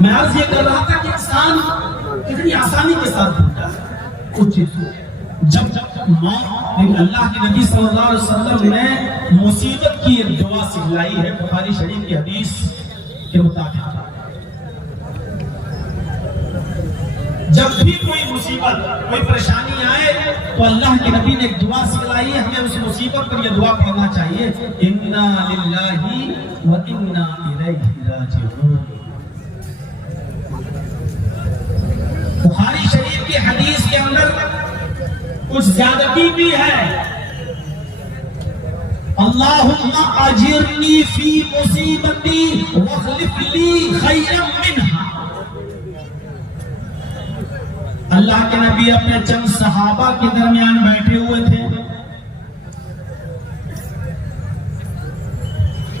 میں عرض یہ کر رہا تھا کہ انسان کتنی آسانی کے ساتھ بھولتا ہے کچھ چیزوں جب موت. اللہ کے نبی صلی اللہ علیہ وسلم نے مصیبت کی ایک دعا سکھلائی ہے بخاری شریف کی حدیث کے مطابق. جب بھی کوئی مصیبت کوئی پریشانی آئے تو اللہ کے نبی نے ایک دعا سکھلائی ہے, ہمیں اس مصیبت پر یہ دعا پڑھنا چاہیے, انا للہ و انا الیہ راجعون. بخاری شریف کی حدیث کے اندر کچھ زیادتی بھی ہے. اللہم اجرنی فی مصیبتی واخلف لی خیرا منہا. اللہ کے نبی اپنے چند صحابہ کے درمیان بیٹھے ہوئے تھے,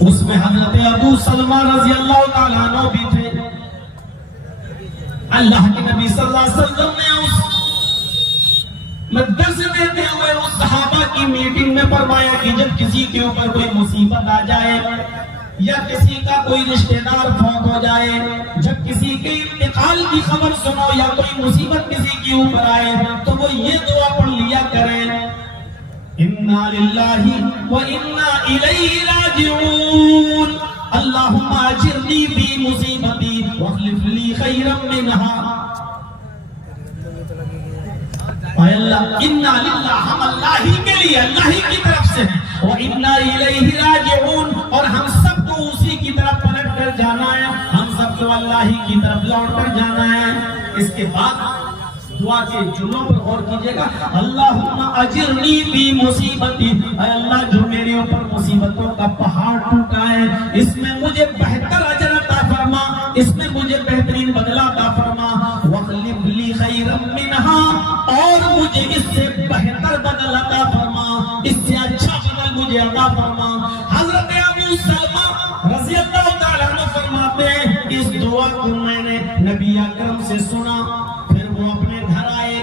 اس میں حضرت ابو سلمہ رضی اللہ تعالیٰ عنہ بھی تھے. اللہ کے نبی صلی اللہ علیہ وسلم نے درس دیتے ہوئے اس صحابہ کی میٹنگ میں فرمایا کہ جب کسی کے اوپر کوئی مصیبت آ جائے یا کسی کا کوئی رشتہ دار فوت ہو جائے, جب کسی کے انتقال کی خبر سنو یا کوئی مصیبت کسی کے اوپر آئے تو وہ یہ دعا پڑھ لیا کریں, انا للہ و انا الیہ راجعون. اللہم اجرنی فی مصیبتی واخلف لی خیرا منہا. اے اللہ, انا للہ, ہم اللہ ہی کے لیے, اللہ ہی کی طرف سے ہیں, وَإِنَّا إِلَيْهِ رَاجِعُونَ, اور ہم سب کو اسی کی طرف پلٹ کر جانا ہے, ہم سب کو اللہ ہی کی طرف لوٹ کر جانا ہے. اس کے بعد دعا کے جملوں پر غور کیجئے گا. اللہم اجرنی فی مصیبتی, اے اللہ جو میرے اوپر مصیبتوں کا پہاڑ ٹوٹا ہے اس میں مجھے بہتر اجر عطا فرما, اس میں مجھے بہترین بدلہ عطا فرما. واخلف لی خیرا منہا, اور مجھے اس سے بہتر بدل عطا فرما, اس سے اچھا بدل مجھے عطا فرما. حضرت ابو سلمہ رضی اللہ تعالیٰ عنہ فرماتے ہیں اس دعا کو میں نے نبی اکرم سے سنا, پھر وہ اپنے گھر آئے.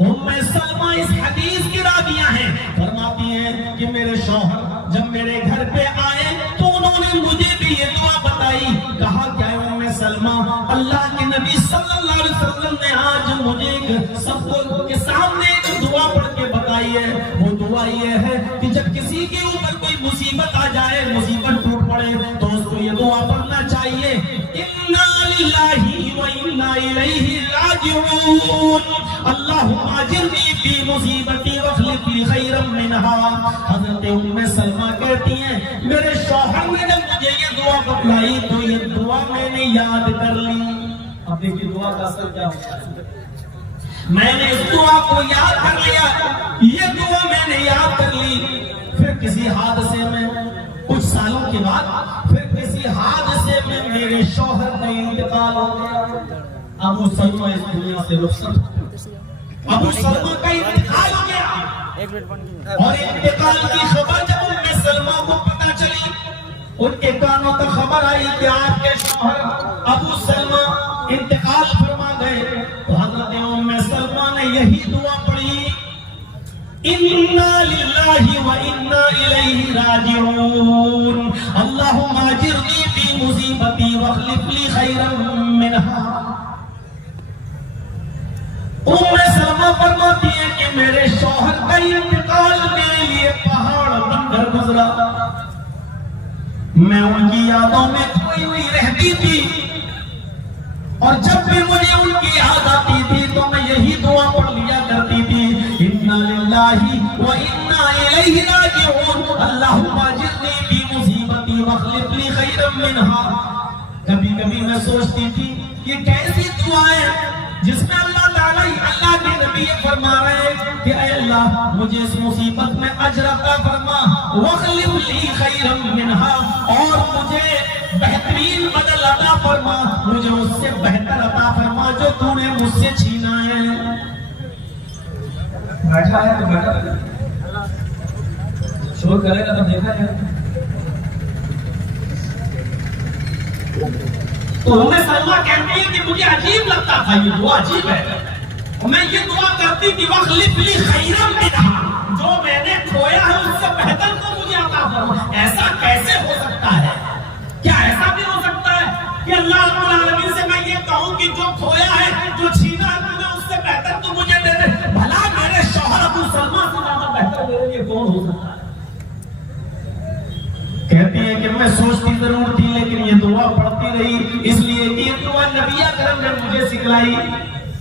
ام سلمہ اس حدیث کی راویہ ہیں, فرماتی ہیں کہ میرے شوہر جب میرے گھر پہ آئے تو انہوں نے مجھے بھی یہ دعا بتائی. کہا کیا ہے ام سلمہ, اللہ کے نبی صلی اللہ علیہ وسلم نے آج مجھے سب کے سامنے ایک دعا پڑھ کے بتائی ہے. وہ دعا یہ ہے کہ جب کسی کے اوپر کوئی مصیبت آ جائے, مصیبت ٹوٹ پڑے, تو اس کو یہ دعا پڑھنا چاہیے, انا للہ و انا الیہ راجعون. اللہم اجرنی فی مصیبتی واخلف لی خیرا منہا. حضرت ام سلمہ کہتی ہیں میرے شوہر نے جب مجھے یہ دعا بتلائی تو یہ دعا میں نے یاد کر لی. اب دیکھیے دعا کا اثر کیا ہوتا ہے. میں نے اس دعا کو یاد کر لیا, یہ دعا میں نے یاد کر لی. پھر کسی حادثے میں کچھ سالوں کے بعد پھر کسی حادثے میں میرے شوہر کا انتقال ہو گیا. ابو سلمہ اس دنیا سے رخصت, ابو سلمہ کا انتقال ہو گیا, اور انتقال کی خبر جب ام سلمہ کو پتہ چلی, ان کے کانوں تک خبر آئی کہ آپ کے شوہر ابو سلمہ انتقال فرما گئے, تو حضرت ام سلمہ نے یہی دعا پڑھی, انا للہ و انا الیہ راجعون. اللہم اجرنی فی مصیبتی واخلف لی خیرا منہا. ام سلمہ فرماتی ہے کہ میرے شوہر کا انتقال میرے لیے پہاڑ بن کر گزرا, میں ان کی یادوں میں کھوئی ہوئی رہتی تھی, اور جب بھی مجھے ان کی یاد آتی تھی تو میں یہی دعا پڑھ لیا کرتی تھی, انا للہ و انا الیہ راجعون. اللہم اجرنی فی مصیبتی واخلف لی خیرا منہا. کبھی کبھی میں سوچتی تھی کہ کیسی دعائیں جس میں اللہ تعالیٰ اللہ کے نبی فرما رہے ہیں کہ اے اللہ مجھے اس مصیبت میں اجر عطا فرما, واخلف لی خیرا منہا, اور مجھے بہترین بدل عطا فرما, مجھے اس سے بہتر عطا فرما جو تو نے مجھ سے چھینا ہے. بیٹھا ہے تو بیٹھا شور کرے گا تو دیکھا جائے. تو ہمیں سلمہ کہتی ہے کہ مجھے عجیب لگتا تھا, یہ دعا عجیب ہے, میں یہ دعا کرتی کہ واخلف لی خیرا منہا, جو میں نے کھویا ہے اس سے بہتر کو مجھے عطا فرما. ایسا کیسے ہو سکتا ہے؟ کیا ایسا بھی ہو سکتا ہے کہ اللہ رب العالمین سے میں یہ کہوں کہ جو کھویا ہے، جو چھینا ہے تمہیں، اس سے بہتر تو مجھے دے دے. بھلا میرے شوہر ابو سلمہ سے زیادہ بہتر میرے لیے کون ہو سکتا ہے؟ کہتی ہے کہ میں سوچتی ضرور تھی لیکن یہ دعا پڑھتی رہی، اس لیے کہ یہ دعا نبی اکرم نے مجھے سکھلائی،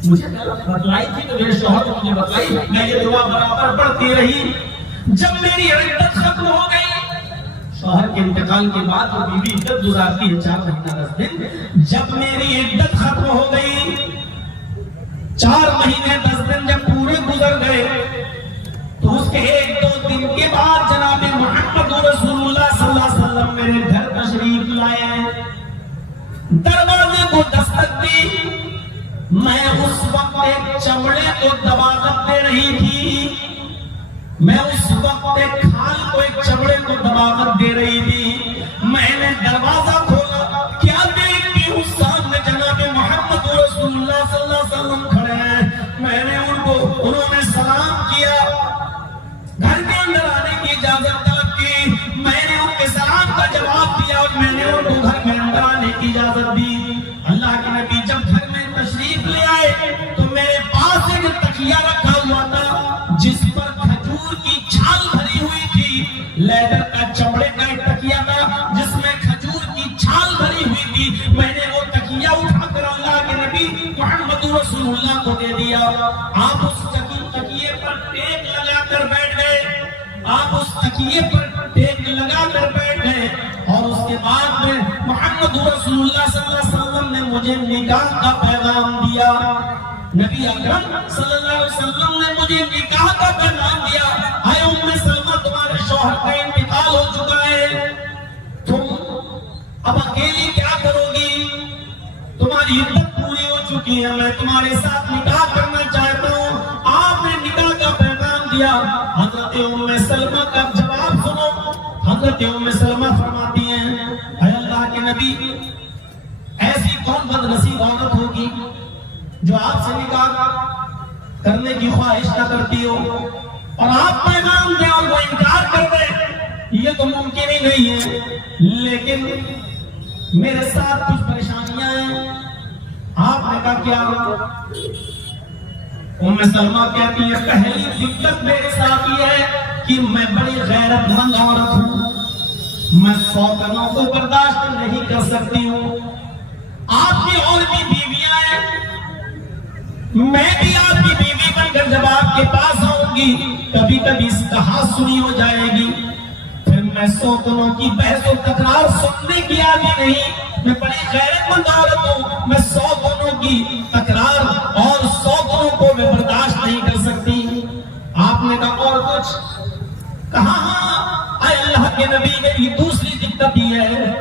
مجھے بتلائی تھی تو میرے شوہر کو مجھے بتلائی، میں یہ دعا برابر پڑھتی رہی. جب میری عدت ختم ہو گئی، شوہر کے انتقال کے بعد وہ بیوی عدت گزارتی ہے 4 مہینہ 10 دن. جب میری عدت ختم ہو گئی، 4 مہینے 10 دن جب پورے گزر گئے، تو اس کے 1-2 دن کے بعد جناب محمد رسول اللہ صلی اللہ علیہ وسلم میرے گھر تشریف لائے. دروازے کو دستک دی. میں اس وقت ایک چمڑے کو دبا کر دے رہی تھی، میں اس وقت ایک کھال کو، ایک چمڑے کو دبا کر دے رہی تھی. میں نے دروازہ کھولا، کیا دیکھتی ہوں سامنے جناب محمد رسول اللہ صلی اللہ علیہ وسلم کھڑے ہیں. میں نے انہوں نے سلام کیا، گھر کے اندر آنے کی اجازت طلب کی. میں نے ان کے سلام کا جواب دیا اور میں نے ان کو گھر کے اندر آنے کی اجازت دی. اللہ کے نبی جب گھر میں تشریف لے آئے تو میرے پاس ایک تکیہ رکھا ہوا تھا جس پر کھجور کی چھال بھری ہوئی تھی. لیدر کا، چمڑے کا ایک تکیہ تھا جس میں کھجور کی چھال بھری ہوئی تھی. میں نے وہ تکیہ اٹھا کر اللہ کے نبی محمد رسول اللہ کو دے دیا. آپ اس تکیے پر ٹیک لگا کر بیٹھ گئے، آپ اس تکیے پر ٹیک لگا کر بیٹھ گئے. اور اس کے بعد میں محمد رسول اللہ صلی اللہ علیہ وسلم نے مجھے نکاح کا پیغام دیا. نبی اکرم صلی اللہ علیہ وسلم نے مجھے نکاح کا پیغام دیا. اے ام سلمہ، تمہارے شوہر کا انتقال ہو چکا ہے، تم اب اکیلی کیا کرو گی؟ تمہاری عدت پوری ہو چکی ہے، میں تمہارے ساتھ نکاح کرنا چاہتا ہوں. آپ نے نکاح کا پیغام دیا. حضرت ام سلمہ کا جواب سنو. حضرت ام سلمہ فرماتی ہیں، اے اللہ کے نبی، ایسی کون بد نصیب عورت ہوگی جو آپ سے نکاح کرنے کی خواہش نہ کرتی ہو، اور آپ پیغام دیں اور وہ انکار کر دے؟ یہ تو ممکن ہی نہیں ہے. لیکن میرے ساتھ کچھ پریشانیاں ہیں. آپ نے کہا کیا؟ ام سلمہ کہتی ہے، پہلی دقت میرے ساتھ یہ ہے کہ میں بڑی غیرت مند عورت ہوں، میں سوتنوں کو برداشت نہیں کر سکتی ہوں. آپ کی اور بھی بیویاں ہیں، میں بھی آپ کی بیوی بن کر جب آپ کے پاس آؤں گی کبھی کبھی اس کہا سنی ہو جائے گی، پھر میں سوتنوں کی بحث و تکرار سننے کی عادی نہیں. میں بڑی غیرت مند عورت ہوں، میں سوتنوں کی تکرار اور سوتنوں کو میں برداشت نہیں کر سکتی. آپ نے کہا اور کچھ؟ کہا ہاں اے اللہ کے نبی، میری دوسری دقت یہ ہے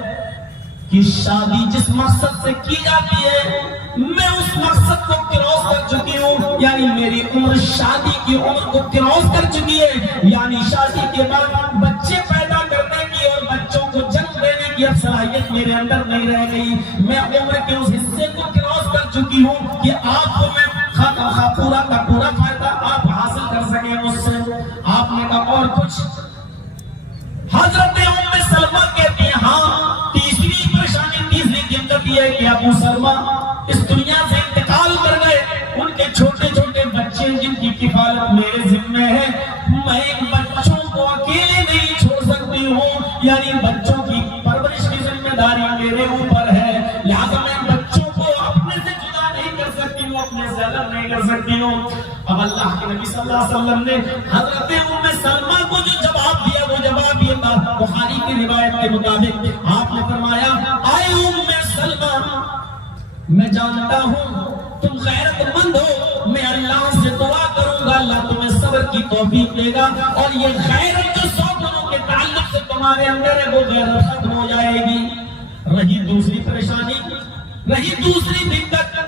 کہ شادی جس مقصد سے کی جاتی ہے میں اس مقصد کو کراس کر چکی ہوں. یعنی میری عمر شادی کی عمر کو کراس کر چکی ہے. یعنی شادی کے بعد بچے پیدا کرنے کی اور بچوں کو جنم دینے کی اب صلاحیت میرے اندر نہیں رہ گئی. میں عمر کے اس حصے کو کراس کر چکی ہوں کہ آپ کو میں پورا کا پورا فائدہ آپ حاصل کر سکیں مجھ سے. آپ نے کہا اور کچھ؟ حضرت ام سلمہ کہتی ہیں ہاں، تیسری پریشانی، تیسری دقت یہ ہے کہ ابو سلمہ اس دنیا سے انتقال کر گئے. ان کے چھوٹے چھوٹے بچے جن کی کفالت میرے ذمہ ہے، میں ان بچوں کو اکیلے نہیں چھوڑ سکتی ہوں. یعنی بچوں کی پرورش کی ذمہ داری میرے اوپر ہے، لہذا میں بچوں کو اپنے سے جدا نہیں کر سکتی ہوں، اپنے سے الگ نہیں کر سکتی ہوں. اب اللہ کے نبی صلی اللہ علیہ وسلم نے حضرت ام سلمہ کو جو جواب دیا وہ جواب یہ تھا، بخاری کی روایت کے مطابق آپ نے فرمایا، اے ام سلمہ، میں جانتا ہوں تم غیرت مند ہو، میں اللہ سے دعا کروں گا اللہ تمہیں صبر کی توفیق دے گا اور یہ غیرت جو سوتنوں کے تعلق سے تمہارے اندر ہے وہ غیرت ختم ہو جائے گی. رہی دوسری پریشانی، رہی دوسری دقت،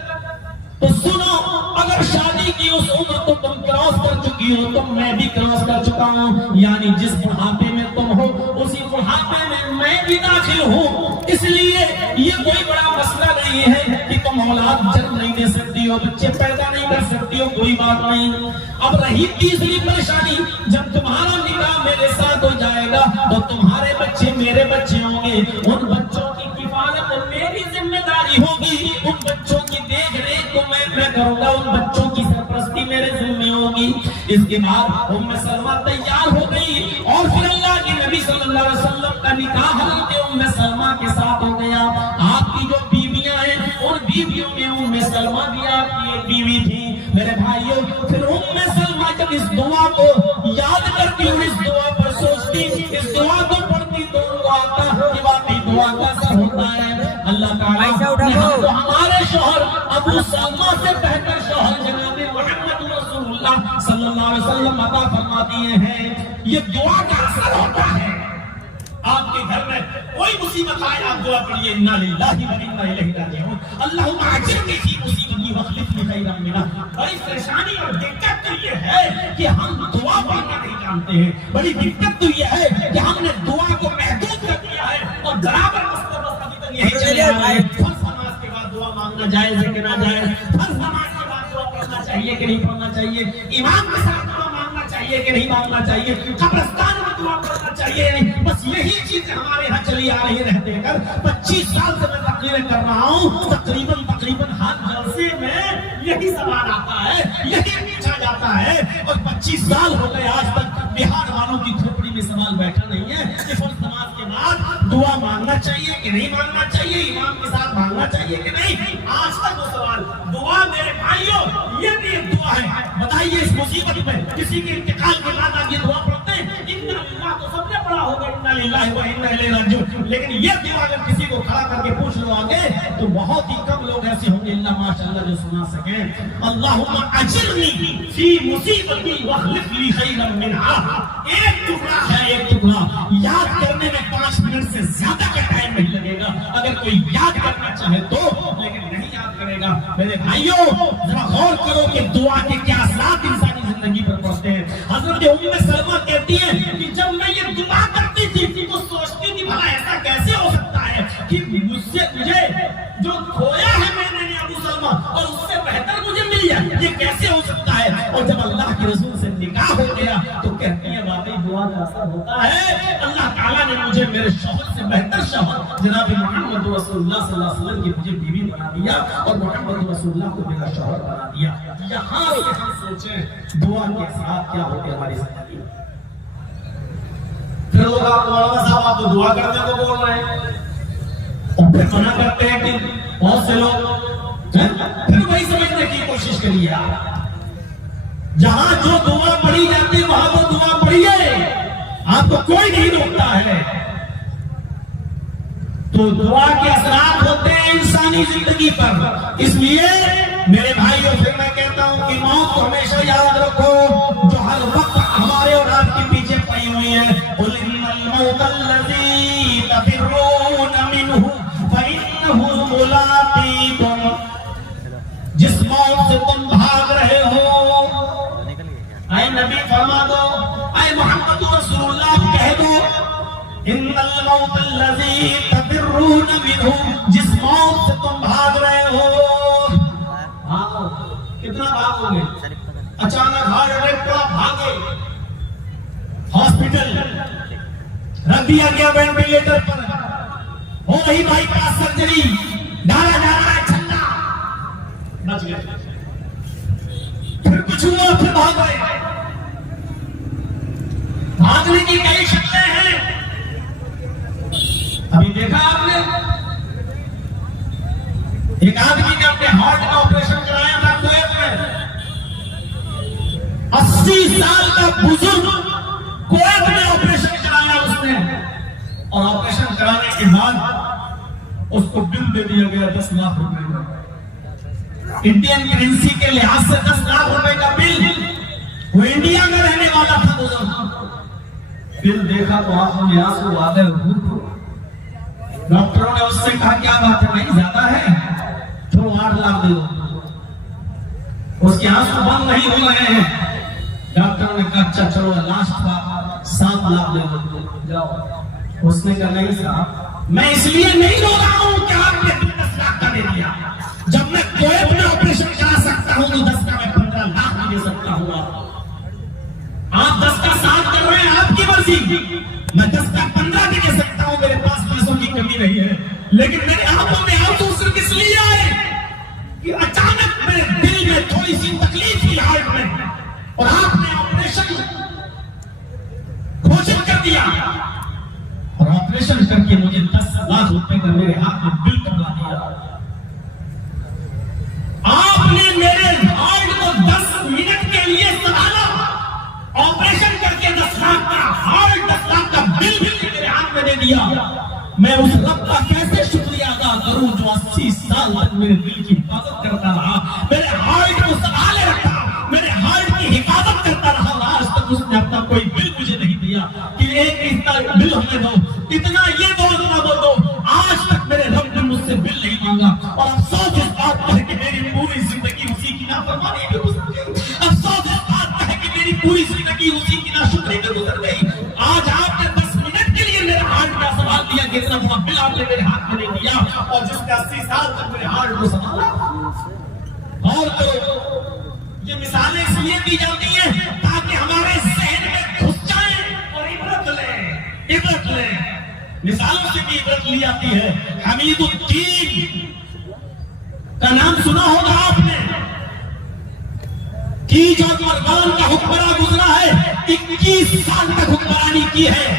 تو سنو، اگر شادی کی اس عمر کو تم کراس کر چکی ہو تو میں بھی کراس کر چکا ہوں. یعنی جس بڑھاپے میں تم ہو اسی بڑھاپے میں بھی داخل ہوں. اس لیے یہ کوئی بڑا مسئلہ نہیں ہے کہ تم اولاد جنم نہیں دے سکتی ہو، بچے پیدا نہیں کر سکتی ہو، کوئی بات نہیں. اب رہی تیسری پریشانی، جب تمہارا نکاح میرے ساتھ ہو جائے گا تو تمہارے بچے میرے بچے ہوں گے، ان بچوں کی کفالت میری ذمہ داری ذمہ ہوگی، ان بچوں کی دیکھ ریکھ کو میں کروں گا، ان بچوں کی سرپرستی میرے ذمہ ہوگی۔ اس کے بعد سلمہ تیار ہو گئی اور پھر اللہ کے نبی صلی اللہ علیہ وسلم کا نکاح حضرت سلمہ کے ساتھ ہو گیا۔ آپ کی جو بیویاں ہیں ان بیویوں میں سلمہ بھی آپ کی ایک بیوی تھی۔ میرے بھائیوں، پھر سلمہ جب اس دعا کو یاد کرتی ہوں، اس دعا پر سوچتی، اس دعا کو پڑھتی تو ان کو آتا کہ واقعی دعا کا اثر ہوتا ہے۔ اللہ تعالیٰ تو ہمارے شوہر ابو سلمہ سے بہتر شوہر جناب محمد رسول اللہ صلی اللہ علیہ وسلم عطا فرما دیے ہیں۔ یہ دعا کا اثر ہوتا ہے۔ آپ کے گھر میں کوئی مصیبت آئے آپ دعا پڑھیے، انا للہ و انا الیہ راجعون، اللہم اجرنی فی مصیبتی واخلف لی خیرا منہا۔ بڑی پریشانی اور دقت تو یہ ہے کہ ہم دعا پڑھنا نہیں جانتے ہیں، بڑی دقت تو یہ ہے کہ ہم نے دعا کو محدود کر دیا ہے اور برابر مستقبل ابھی تک یہی چلے آ رہا ہے۔ فرض نماز کے بعد دعا مانگنا جائز ہے کہ ناجائز؟ فرض نماز کے بعد دعا پڑھنا چاہیے کہ نہیں پڑھنا چاہیے؟ امام کے ساتھ دعا مانگنا چاہیے کہ نہیں مانگنا چاہیے؟ قبرستان میں دعا پڑھنا چاہیے نہیں؟ بس یہی چیزیں ہمارے ہاں چلی آ رہی رہتے کر 25 سال سے میں تقریریں کر رہا ہوں، تقریباً ہر جلسے میں یہی سوال آتا ہے، یہی پوچھا جاتا ہے، اور 25 سال ہو گئے آج تک بہار والوں کی کھوپڑی میں سوال بیٹھا نہیں ہے کہ فرض نماز کے بعد دعا مانگنا چاہیے کہ نہیں مانگنا چاہیے، امام کے ساتھ مانگنا چاہیے کہ نہیں۔ آج تک وہ سوال دعا میرے بھائیوں یہ بھی ایک دعا ہے۔ بتائیے اس مصیبت میں کسی کے انتقال کے بعد آپ یہ دعا پڑھتے ہیں؟ انا للہ تو سب نے پڑھا ہوگا، انا للہ و انا الیہ راجعون، لیکن یہ دعا اگر کسی کو کھڑا کر کے پوچھ لو آگے تو بہت ہی کم لوگ ایسے ہوں گے اللہ ماشاءاللہ جو سنا سکیں۔ اللہم اجرنی فی مصیبتی واخلف لی خیرا منہا۔ ایک ٹکڑا ہے، ایک ٹکڑا یاد کرنے میں 5 منٹ سے زیادہ کا ٹائم نہیں لگے گا اگر کوئی یاد کرنا چاہے تو، لیکن نہیں یاد کرے گا۔ میرے بھائیوں ذرا غور کرو کہ دعا کے کیا اثرات انسانی زندگی پر پڑتے ہیں۔ حضرت سلمہ کہتی ہیں کہ جب میں یہ دعا کرتی تھی تو سوچتی تھی بھلا ایسا کیسے ہو سکتا ہے کہ مجھے جو کھویا ہے میں نے ابو سلمہ اور اس سے بہتر مجھے مل جائے، یہ کیسے ہو سکتا ہے؟ اور جب اللہ کے رسول سے نکاح ہو گیا تو کہتی ہے واقعی دعا کا اثر ہوتا ہے۔ اللہ تعالیٰ نے مجھے میرے شوہر سے بہتر شوہر جناب محمد رسول اللہ صلی اللہ علیہ وسلم کی مجھے بیوی بنا دیا اور محمد رسول اللہ کو میرا شوہر بنا دیا۔ یہاں سے ہم سوچیں دعا کے اثرات کیا ہوتے ہیں ہماری زندگی میں۔ پھر لوگ آپ مولانا صاحب آپ تو دعا کرنے کو بول رہے ہیں اور پھر منع کرتے ہیں کہ بہت سے لوگ پھر وہی سمجھنے کی کوشش کریے۔ جہاں جو دعا پڑھی جاتی ہے وہاں وہ دعا پڑھیے، آپ کو کوئی نہیں روکتا ہے۔ تو دعا کے اثرات ہوتے ہیں انسانی زندگی پر۔ اس لیے میرے بھائیوں پھر میں کہتا ہوں کہ موت کو ہمیشہ یاد رکھو جو ہر وقت ہمارے اور آپ کے پیچھے پڑی ہوئی ہے۔ قُلْ إِنَّ الْمَوْتَ الَّذِي تَفِرُّونَ مِنْهُ فَإِنَّهُ مُلَاقِيكُمْ، جس موت سے تم بھاگ رہے ہو، اے نبی فرما دو، اے محمد رسول اللہ کہہ دو، ان الموت الذی تفرون منہ، جس موت سے تم بھاگ رہے ہو، کتنا بھاگو گے؟ اچانک ہارٹ اٹیک پڑا، بھاگے ہاسپٹل، رکھ دیا گیا وینٹیلیٹر پر، ہو رہی بائی پاس سرجری، ڈالا جا رہا ہے چھٹا، بچ گئے۔ پھر کچھ ہوا، پھر بھاگ گئے۔ بھاگنے کی کئی شکلیں ہیں، ابھی دیکھا آپ نے ایک آدمی نے اپنے ہارٹ کا آپریشن کرایا تھا کویت میں، 80 سال کا بزرگ کویت میں آپریشن کرایا اس نے، اور آپریشن کرانے کے بعد اس کو بل دے دیا گیا 10 لاکھ روپے کا، انڈین کرنسی کے لحاظ سے 10 لاکھ روپے کا بل۔ وہ انڈیا میں رہنے والا تھا بزرگ، بل دیکھا تو آنکھوں میں آنسو آ گئے۔ ڈاکٹروں نے اس سے کہا کیا بات ہے بھائی زیادہ ہے، چھوڑو 8 لاکھ دے دو۔ اس کے آنسو بند نہیں ہو رہے ہیں، ڈاکٹروں نے کہا اچھا چلو لاسٹ کا 7 لاکھ دے دو جاؤ۔ اس نے کہا نہیں صاحب میں اس لیے نہیں رو رہا ہوں کہ آپ نے 10 لاکھ کا دے دیا، جب میں کویت میں آپریشن کرا سکتا ہوں تو 10 کا میں 15 لاکھ بھی دے سکتا ہوں۔ آپ 10 کا 7 کر رہے ہیں آپ کی مرضی، میں 10 کا 15 بھی دے سکتا ہوں، میرے پاس پیسوں کی کمی نہیں ہے، لیکن میرے آنکھوں میں آنسو صرف اس لیے اور آپ نے آپریشن گھوشت کر دیا اور آپریشن کر کے مجھے 10 لاکھ روپے کا میرے ہاتھ میں بل کروا دیا. آپ نے میرے ہارٹ کو 10 منٹ کے لیے سنبھالا, آپریشن کر کے 10 لاکھ کا ہارٹ 10 لاکھ کا بل بھی میرے ہاتھ میں دے دیا. میں اس رب کا کیسے شکریہ ادا کروں جو 80 سال تک میرے دل کی حفاظت کرتا رہا, میرے ہارٹ کو سنبھالے رکھا, میرے ہارٹ کی حفاظت کرتا رہا. آج تک اس نے اپنا کوئی بل مجھے نہیں دیا کہ ایک اتنا بل ہمیں دو, اتنا یہ دو, اتنا وہ دو. آج تک میرے رب نے مجھ سے بل نہیں مانگا. اور افسوس اس بات پر کہ میری پوری زندگی اسی کی نافرمانی میں گزر گئی. افسوس اس بات پر ہے کہ میری پوری زندگی اسی کی ناشکری میں گزر گئی. آج آپ نے 10 منٹ کے لیے میرا ہارٹ کا سوال دیا کہ اتنا بڑا بل آپ نے میرے ہاتھ میں نہیں دیا, اور جس نے 80 سال تک میرے ہارٹ کو سنبھالا. اور یہ مثالیں اس لیے دی جاتی ہیں تاکہ ہمارے ذہن میں گھس جائیں اور عبرت لیں. مثالوں سے بھی عبرت لی جاتی ہے. حمید الدین کا نام سنا ہوگا آپ نے, کیج اور مروان کا حکمراں گزرا ہے, 21 سال تک حکمرانی کی ہے.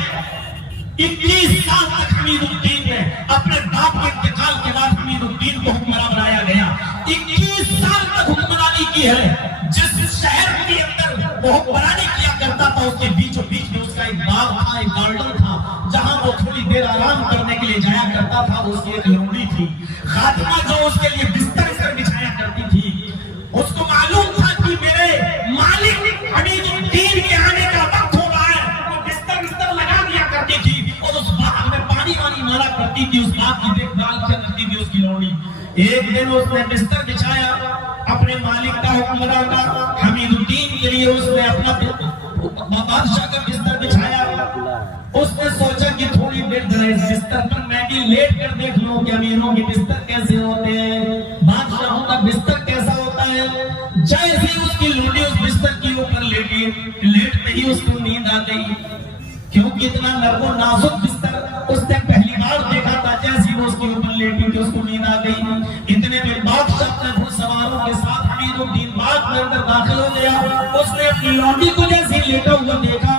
21 سال تک حمید الدین نے اپنے باپ کے انتقال کے بعد حمید الدین کو حکمراں بنایا گیا. 21 سال تک حکمرانی کی ہے. جس شہر کے اندر وہ حکمرانی کیا کرتا تھا اس کے بیچوں بیچ میں اس کا ایک باغ تھا, ایک گارڈن تھا, جہاں وہ تھوڑی دیر آرام کرنے کے لیے جایا کرتا تھا. اس کی ایک لونڈی تھی خاتمہ جو اس کے لیے بستر بچھایا کرتی تھی. اس کو معلوم تھا کہ میرے مالک حمید الدین کے آنے کا وقت ہو رہا ہے. وہ بستر لگا دیا کرتی تھی اور اس باغ میں پانی مارا کرتی تھی. اس باغ کی دیکھ بھال کرتی تھی اس کی لونڈی. ایک دن اس نے بستر بچھایا اپنے مالک کا, حکمراں کا, حمید الدین کے لیے. اس نے اپنا بادشاہ کا بستر بچھایا. اس نے سوچا کہ تھوڑی دیر ذرا اس بستر پر میں بھی لیٹ کر دیکھ لوں کہ امیروں کے بستر کیسے ہوتے ہیں, بادشاہوں کا بستر کیسا ہوتا ہے. جیسے اس کی لونڈی اس بستر کے اوپر لیٹی, لیٹتے ہی اس کو نیند آ گئی. کیونکہ اتنا نرم و نازک بستر اس نے پہلی بار دیکھا تھا. جیسے وہ اس کے اوپر لیٹی کہ اس کو نیند آ گئی. اتنے میں بادشاہ اپنے گھڑ سواروں کے ساتھ حمید الدین باغ کے اندر داخل ہو گیا. اس نے اپنی لونڈی کو جیسے لیٹا ہوا دیکھا,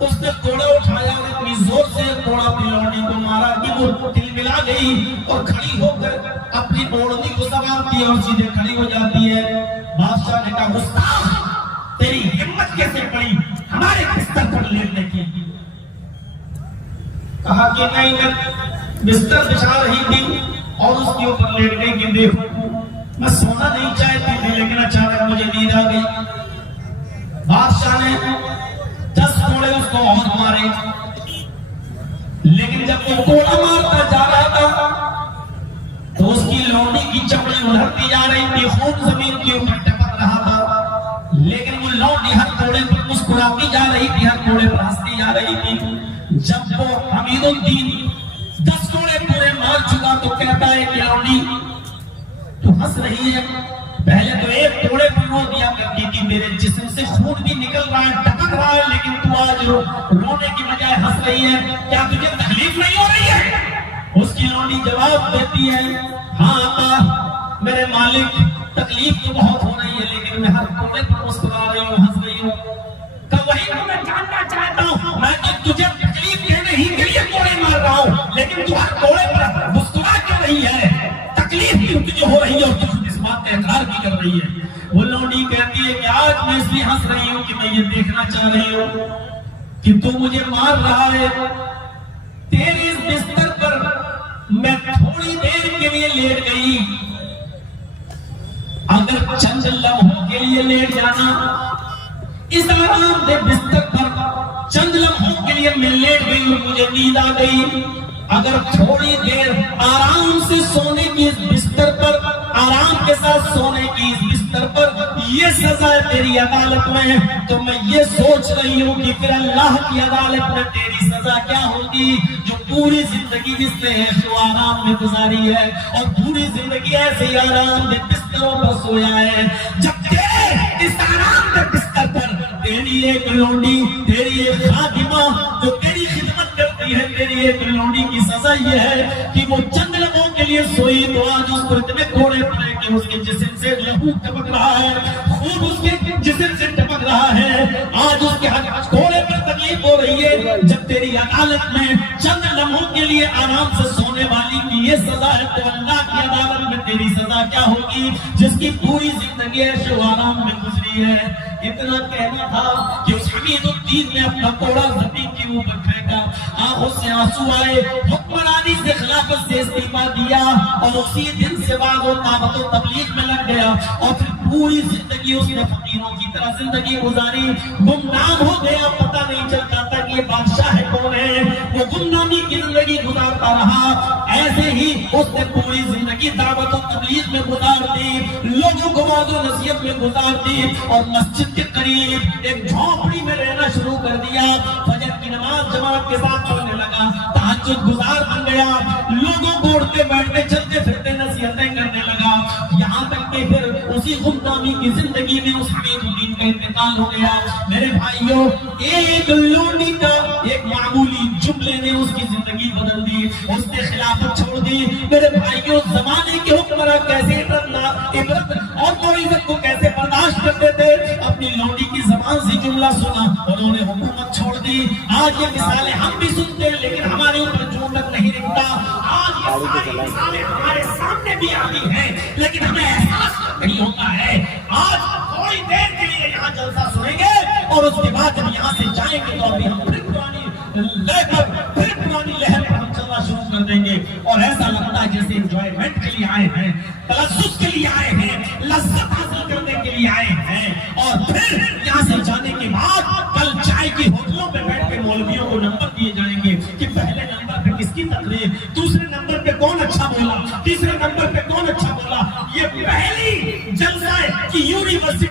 اس نے کوڑا اٹھایا اور اتنی زور سے کوڑا اپنی لونڈی کو مارا کہ وہ تلملا گئی اور کھڑی ہو کر اپنی اوڑھنی کو سنبھالتی ہے اور سیدھے کھڑی ہو جاتی ہے. بادشاہ نے کہا گستاخ, تیری ہمت کیسے پڑی ہمارے بستر پر لیٹنے کی. کہا کہ نہیں, میں بستر بچھا رہی تھی اور اس کے اوپر لیٹ گئی کہ دیکھو میں سونا نہیں چاہتی تھی لیکن اچانک مجھے نیند آ گئی. بادشاہ نے 10 کوڑے اس کو اور مارے, لیکن جب وہ کوڑا مارتا جا رہا تھا تو اس کی لونڈی کی چمڑی ابھرتی جا رہی تھی, خون زمین کے اوپر ٹپک رہا تھا. لیکن وہ لونڈی ہر کوڑے پر مسکراتی جا رہی تھی, ہر کوڑے پر ہنستی جا رہی تھی. جب وہ حمید الدین 10 کوڑے پورے مار چکا تو کہتا ہے کہ لونڈی تو ہنس رہی ہے, پہلے تو ایک کوڑے پر رو دیا کرتی تھی, میرے جسم سے خون بھی نکل رہا ہے, ٹپک رہا ہے, لیکن تو آج رونے کی بجائے ہنس رہی ہے, کیا تجھے تکلیف نہیں ہو رہی ہے؟ اس کی لونڈی جواب دیتی ہے, ہاں آقا میرے مالک تکلیف تو بہت ہو رہی ہے لیکن میں ہر کوڑے پر مسکرا رہی ہوں, ہنس رہی ہوں. کہ وہی تو میں جاننا چاہتا ہوں, میں تو تجھے تکلیف دینے ہی کے لیے کوڑے مار رہا ہوں, لیکن تو ہر کوڑے پر مسکرا کیوں رہی ہے؟ تکلیف کیوں تجھے ہو رہی ہے اور تجھے اس بات کا اقرار بھی کر رہی ہے؟ وہ لونڈی کہتی ہے کہ آج میں اس لیے ہنس رہی ہوں کہ میں یہ دیکھنا چاہ رہی ہوں کہ تو مجھے مار رہا ہے. تیری اس بستر پر میں تھوڑی دیر کے لیے لیٹ گئی, اگر چند لمحوں کے لیے لیٹ جانا, اس آرام دہ بستر پر چند لمحوں کے لیے میں لیٹ گئی اور مجھے نیند آ گئی, اگر تھوڑی دیر آرام سے سونے کی اس بستر پر, آرام کے ساتھ سونے کی اس بستر پر یہ سزا ہے تیری عدالت میں, تو میں یہ سوچ رہی ہوں کہ پھر اللہ کی عدالت میں تیری سزا کیا ہوگی, جو پوری زندگی جس نے عیش و آرام میں گزاری ہے اور پوری زندگی ایسے ہی آرام دہ بستروں پر سویا ہے. جب تیرے اس آرام دہ بستر پر تیری ایک لونڈی, تیری ایک خادمہ جو تیری خدمت کرتی ہے, تیری ایک لونڈی کی سزا یہ ہے کہ وہ چند لمحوں کے لیے سوئی تو آج اس کو اتنے کوڑے پڑے کہ اس کے جسم سے لہو ٹپک رہا ہے, خون اس کے جسم سے ٹپک رہا رہا ہے، آج اس کے گھوڑے پر تکلیف ہو رہی ہے، جب تیری عدالت میں چند لمحوں کے لیے آرام سے سونے والی کی یہ سزا ہے تو اللہ کی عدالت میں تیری سزا کیا ہوگی جس کی پوری زندگی عیش و آرام میں گزری ہے۔ اتنا کہنا تھا کہ اس حمید الدین نے اپنا کوڑا زمین کے اوپر پھینکا، آنکھوں سے آنسو آئے، حکمرانی سے خلافت سے استعفا دیا اور اسی دن سے بعد وہ دعوت و تبلیغ میں لگ گیا اور پھر پوری زندگی اس نے فقیروں کی طرح زندگی گزاری، گمنام ہو گیا، پتہ نہیں چلتا تھا کہ یہ بادشاہ ہے کون ہے، وہ گمنامی کی زندگی گزارتا رہا۔ ایسے ہی اس نے پوری زندگی دعوت و تبلیغ میں گزار دی، لوگوں کو وعظ و نصیحت میں گزار دی اور مسجد کے قریب ایک جھونپڑی میں رہنا شروع کر دیا، فجر کی نماز جماعت کے ساتھ پڑھنے لگا، تہجد گزار بن گیا، لوگوں کو اٹھتے بیٹھتے چلتے پھرتے نصیحتیں کرنے لگا، یہاں تک کہ پھر اسی غلامی کی زندگی میں اس حمید الدین کا انتقال ہو گیا۔ میرے بھائیوں، ایک لونڈی کا ایک معمولی جملے نے اس کی زندگی بدل دی، اس نے خلافت چھوڑ دی۔ میرے بھائیوں، زمانے کے حکمراں کیسے عبرت اور موعظت کو کیسے برداشت کرتے تھے، اپنی لونڈی کی زبان سے جملہ سنا، انہوں نے حکومت چھوڑ دی۔ آج یہ مثالیں ہم بھی سنتے ہیں لیکن ہمارے اوپر جو تک نہیں رکھتا، آج یہ ساری مثالیں ہمارے سامنے بھی آتی ہیں لیکن ہمیں احساس نہیں ہوتا ہے۔ آج تھوڑی دیر کے لیے یہاں جلسہ سنیں گے اور اس کے بعد جب یہاں سے جائیں گے تو ابھی ہم پھر پرانی لہر پر ہم چلنا شروع کر دیں گے اور ایسا لگتا ہے جیسے انجوائمنٹ کے لیے آئے ہیں، تلذذ کے لیے آئے ہیں، لذت حاصل کرنے کے لیے آئے ہیں، اور پھر یہاں سے جانے کے بعد کل چائے کی ہوٹلوں پہ بیٹھ کے مولویوں کو نمبر دیے جائیں گے کہ پہلے نمبر پہ کس کی تقریر، دوسرے نمبر پہ کون اچھا بولا، تیسرے نمبر پہ کون اچھا بولا۔ یہ پہلی جلسہ ہے کہ یونیورسٹی